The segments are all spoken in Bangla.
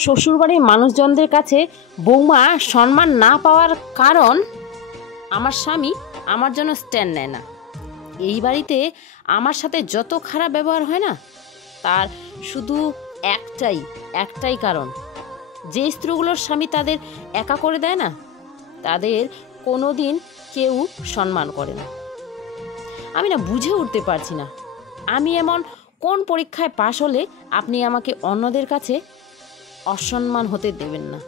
শ্বশুরবাড়ির মানুষজনদের কাছে বৌমা সম্মান না পাওয়ার কারণ আমার স্বামী আমার জন্য স্ট্যান্ড নেয় না। এই বাড়িতে আমার সাথে যত খারাপ ব্যবহার হয় না, তার শুধু একটাই কারণ, যে স্ত্রীগুলোর স্বামী তাদের একা করে দেয় না, তাদের কোনো দিন কেউ সম্মান করে না। আমি না বুঝে উঠতে পারছি না, আমি এমন কোন পরীক্ষায় পাশ হলে আপনি আমাকে অন্যদের কাছে অসম্মান হতে দেবেন না?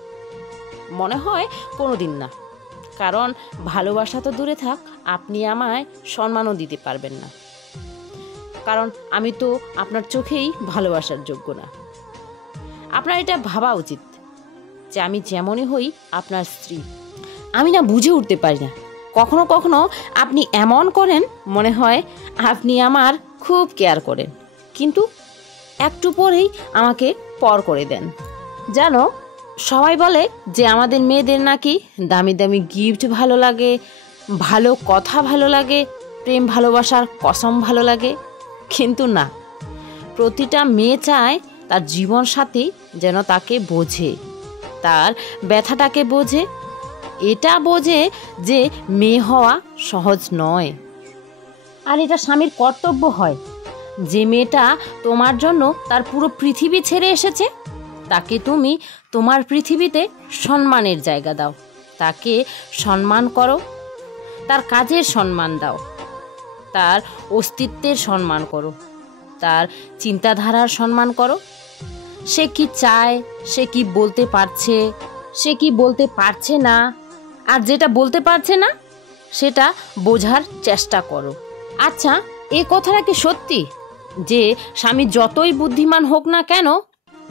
মনে হয় কোনো দিন না, কারণ ভালোবাসা তো দূরে থাক, আপনি আমায় সম্মানও দিতে পারবেন না, কারণ আমি তো আপনার চোখেই ভালোবাসার যোগ্য না। আপনার এটা ভাবা উচিত যে আমি যেমনই হই আপনার স্ত্রী। আমি না বুঝে উঠতে পারি না, কখনো কখনো আপনি এমন করেন মনে হয় আপনি আমার খুব কেয়ার করেন, কিন্তু একটু পরেই আমাকে পর করে দেন। জানো, সবাই বলে যে আমাদের মেয়েদের নাকি দামি দামি গিফট ভালো লাগে, ভালো কথা ভালো লাগে, প্রেম ভালোবাসার কসম ভালো লাগে, কিন্তু না, প্রতিটা মেয়ে চায় তার জীবনসাথী যেন তাকে বোঝে, তার ব্যথাটাকে বোঝে, এটা বোঝে যে মেয়ে হওয়া সহজ নয়। আর এটা স্বামীর কর্তব্য হয়, যে মেয়েটা তোমার জন্য তার পুরো পৃথিবী ছেড়ে এসেছে, তাকে তুমি তোমার পৃথিবীতে সম্মানের জায়গা দাও, তাকে সম্মান করো, তার কাজের সম্মান দাও, তার অস্তিত্বের সম্মান করো, তার চিন্তাধারার সম্মান করো। সে কি চায়, সে কি বলতে পারছে, সে কি বলতে পারছে না, আর যেটা বলতে পারছে না সেটা বোঝার চেষ্টা করো। আচ্ছা, এ কথাটা কি সত্যি যে স্বামী যতই বুদ্ধিমান হোক না কেন,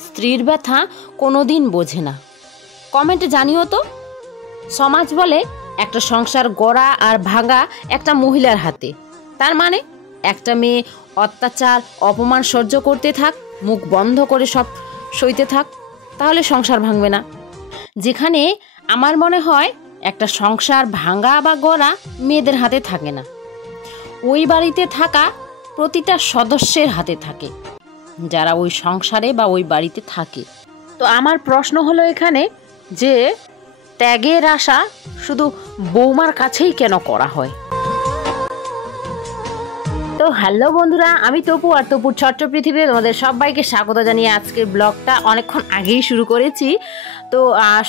স্ত্রীর ব্যথা কোনোদিন বোঝে না? কমেন্টে জানিও তো। সমাজ বলে একটা সংসার গড়া আর ভাঙা একটা মহিলার হাতে, তার মানে একটা মেয়ে অত্যাচার অপমান সহ্য করতে থাক, মুখ বন্ধ করে সব সইতে থাক, তাহলে সংসার ভাঙবে না। যেখানে আমার মনে হয় একটা সংসার ভাঙা বা গড়া মেয়েদের হাতে থাকে না, ওই বাড়িতে থাকা প্রতিটা সদস্যের হাতে থাকে, যারা ওই সংসারে বা ওই বাড়িতে থাকে। তো আমার প্রশ্ন হলো এখানে যে ত্যাগের আশা শুধু বৌমার কাছেই কেন করা হয়? তো হ্যালো বন্ধুরা, আমি তপু আর তপুর ছোট্ট পৃথিবীতে তোমাদের সবাইকে স্বাগত জানিয়ে আজকের ব্লগটা অনেকক্ষণ আগেই শুরু করেছি। তো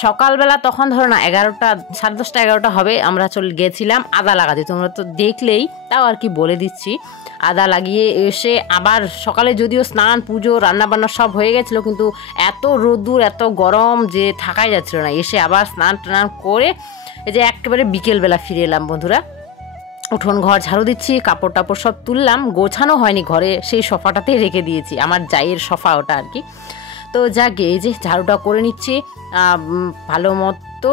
সকালবেলা তখন ধরো না 11টা, 10:30, 11টা হবে, আমরা চলে গেছিলাম আদা লাগাতে। তোমরা তো দেখলেই, তাও আর কি বলে দিচ্ছি। আদা লাগিয়ে এসে আবার সকালে যদিও স্নান পুজো রান্নাবান্না সব হয়ে গেছিলো, কিন্তু এত রোদ্দুর এত গরম যে থাকাই যাচ্ছিলো না। এসে আবার স্নান টান করে এই যে একেবারে বিকেলবেলা ফিরে এলাম বন্ধুরা। উঠোন ঘর ঝাড়ু দিচ্ছি, কাপড় টাপড় সব তুললাম, গোছানো হয়নি ঘরে, সেই সোফাটাতেই রেখে দিয়েছি, আমার জায়ের সোফা ওটা আর কি। তো যাকে এই যে ঝাড়ুটা করে নিচ্ছি ভালো মতো।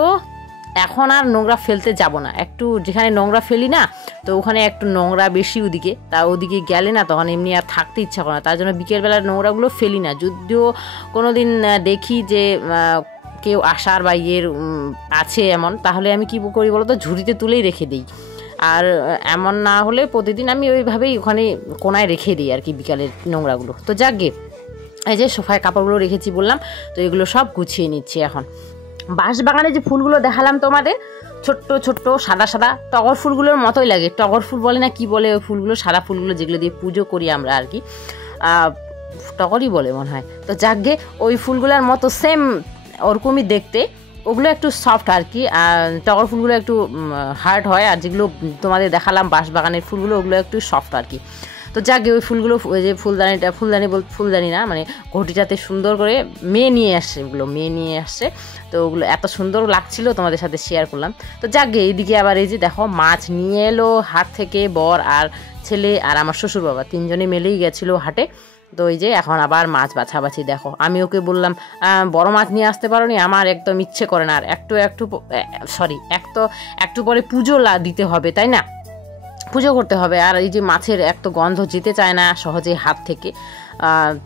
এখন আর নোংরা ফেলতে যাব না, একটু যেখানে নোংরা ফেলি না, তো ওখানে একটু নোংরা বেশি ওদিকে, তা ওদিকে গেলে না তখন এমনি আর থাকতে ইচ্ছা করে না, তার জন্য বিকেলবেলার নোংরাগুলো ফেলি না। যদিও কোনো দিন দেখি যে কেউ আসার বা ইয়ের আছে এমন, তাহলে আমি কী করি বলো তো, ঝুড়িতে তুলেই রেখে দিই। আর এমন না হলে প্রতিদিন আমি ওইভাবেই ওখানে কোনায় রেখে দিই আর কি বিকালের নোংরাগুলো। তো যাকগে, এই যে সোফায় কাপড়গুলো রেখেছি বললাম, তো এগুলো সব গুছিয়ে নিচ্ছি এখন। বাঁশবাগানে যে ফুলগুলো দেখালাম তোমাদের, ছোট্ট ছোট্ট সাদা সাদা টগর ফুলগুলোর মতোই লাগে, টগর ফুল বলে না কি বলে ওই ফুলগুলো, সাদা ফুলগুলো যেগুলো দিয়ে পুজো করি আমরা আর কি, টগরই বলে মনে হয়। তো যাকগে, ওই ফুলগুলোর মতো সেম ওরকমই দেখতে, ওগুলো একটু সফট আর কি, আর টগর ফুলগুলো একটু হার্ড হয়, আর যেগুলো তোমাদের দেখালাম বাঁশবাগানের ফুলগুলো ওগুলো একটু সফট আর কি। তো যাকে ওই ফুলগুলো, ওই যে ফুলদানি না মানে ঘটিটাতে সুন্দর করে মেয়ে নিয়ে আসছে, ওগুলো মেয়ে নিয়ে আসছে, তো ওগুলো এত সুন্দর লাগছিল তোমাদের সাথে শেয়ার করলাম। তো যাকে এইদিকে আবার এই যে দেখো মাছ নিয়ে এলো হাট থেকে, বর আর ছেলে আর আমার শ্বশুর বাবা তিনজনে মিলেই গেছিলো হাটে। তো ওই যে এখন আবার মাছ বাছাবাছি, দেখো আমি ওকে বললাম বড় মাছ নিয়ে আসতে পারো নি, আমার একদম ইচ্ছে করে না, আর একটু পরে পুজো দিতে হবে তাই না, পুজো করতে হবে, আর এই যে মাছের একটু গন্ধ যেতে চায় না সহজে হাত থেকে,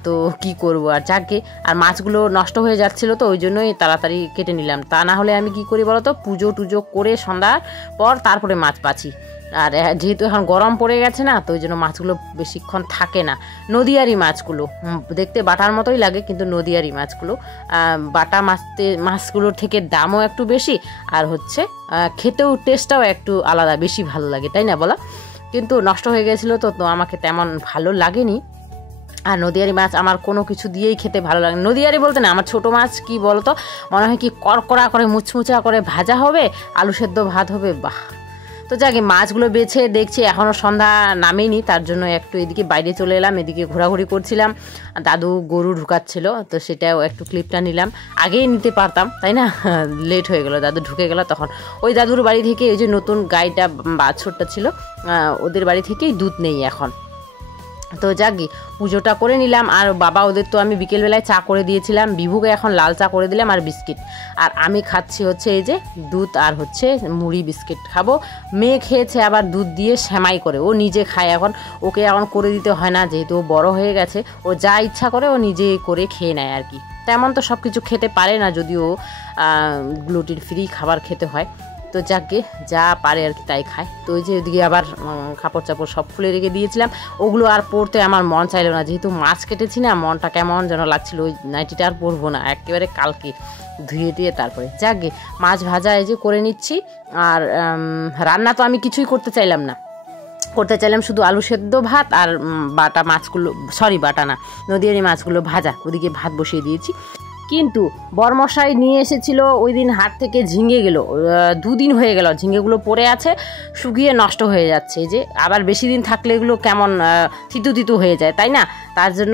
তো কি করব আর যাকে। আর মাছগুলো নষ্ট হয়ে যাচ্ছিলো, তো ওই জন্যই তাড়াতাড়ি কেটে নিলাম, তা না হলে আমি কি করি বলো তো, পুজো টুজো করে সন্ধ্যার পর তারপরে মাছ বাছি, আর যেহেতু এখন গরম পড়ে গেছে না, তো ওই জন্য মাছগুলো বেশিক্ষণ থাকে না। নদীয়ারি মাছগুলো দেখতে বাটার মতোই লাগে, কিন্তু নদীয়ারি মাছগুলো বাটা মাছগুলোর থেকে দামও একটু বেশি, আর হচ্ছে খেতেও টেস্টটাও একটু আলাদা, বেশি ভালো লাগে, তাই না বলো? কিন্তু নষ্ট হয়ে গেছিলো তো আমাকে তেমন ভালো লাগেনি। আর নদীয়ারি মাছ আমার কোনো কিছু দিয়েই খেতে ভালো লাগে। নদীয়ারি বলতে না, আমার ছোটো মাছ কি বলতো, মনে হয় কি কড়কড়া করে মুচমুচা করে ভাজা হবে, আলু সেদ্ধ ভাত হবে, বাহ। তো যাকে মাছগুলো বেছে দেখছি এখনও সন্ধ্যা নামেনি, তার জন্য একটু এদিকে বাইরে চলে এলাম, এদিকে ঘোরাঘুরি করছিলাম। দাদু গরু ঢুকাচ্ছিল, তো সেটাও একটু ক্লিপটা নিলাম। আগেই নিতে পারতাম, তাই না? লেট হয়ে গেল, দাদু ঢুকে গেল তখন। ওই দাদুর বাড়ি থেকে এই যে নতুন গাইটা বাছুরটা ছিল, ওদের বাড়ি থেকেই দুধ নেই এখন। তো যাকি পুজোটা করে নিলাম। আর বাবা ওদের তো আমি বিকেলবেলায় চা করে দিয়েছিলাম, বিভুকে এখন লাল চা করে দিলাম আর বিস্কিট। আর আমি খাচ্ছি হচ্ছে এই যে দুধ আর হচ্ছে মুড়ি বিস্কিট খাবো। মেয়ে খেয়েছে আবার দুধ দিয়ে সেমাই করে, ও নিজে খায় এখন, ওকে এখন করে দিতে হয় না, যেহেতু ও বড় হয়ে গেছে, ও যা ইচ্ছা করে ও নিজে করে খেয়ে নেয় আর কি। তেমন তো সব কিছু খেতে পারে না, যদিও গ্লুটেন ফ্রি খাবার খেতে হয়। তো যাকে যা পারে আর কি তাই খায়। তো ওই যে ওইদিকে আবার কাপড় চাপড় সব খুলে রেখে দিয়েছিলাম, ওগুলো আর পরতে আমার মন চাইলো না, যেহেতু মাছ কেটেছি না, মনটা কেমন যেন লাগছিল, ওই নাইটিটা আর পরবো না, একেবারে কালকে ধুয়ে দিয়ে তারপরে। যাকে মাছ ভাজা এই যে করে নিচ্ছি। আর রান্না তো আমি কিছুই করতে চাইলাম না, করতে চাইলাম শুধু আলু সেদ্ধ ভাত আর বাটা মাছগুলো, সরি বাটা না, নদীয়ারি মাছগুলো ভাজা, ওদিকে ভাত বসিয়ে দিয়েছি। কিন্তু বরমশাই নিয়ে এসেছিল ওই দিন হাট থেকে ঝিঙেগুলো, 2 দিন হয়ে গেল ঝিঙেগুলো পড়ে আছে, শুকিয়ে নষ্ট হয়ে যাচ্ছে। যে আবার বেশি দিন থাকলে এগুলো কেমন তিতু তিতু হয়ে যায়, তাই না? তার জন্য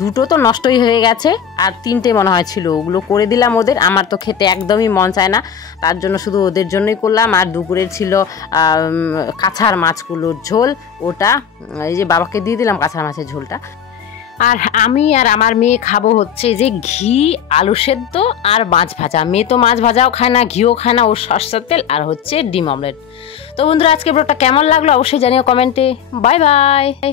2টো তো নষ্টই হয়ে গেছে, আর 3টে মনে হয় ছিল, ওগুলো করে দিলাম ওদের। আমার তো খেতে একদমই মন চায় না, তার জন্য শুধু ওদের জন্যই করলাম। আর দুপুরের ছিল কাঁচার মাছগুলোর ঝোল, ওটা এই যে বাবাকে দিয়ে দিলাম কাঁচার মাছের ঝোলটা। আর আমি আর আমার মেয়ে খাবো হচ্ছে যে ঘি, আলু সেদ্ধ আর মাছ ভাজা। মেয়ে তো মাছ ভাজাও খায় না, ঘিও খায় না, ওর সরষের তেল আর হচ্ছে ডিম অমলেট। তো বন্ধুরা, আজকে ব্লগটা কেমন লাগলো অবশ্যই জানিও কমেন্টে। Bye bye.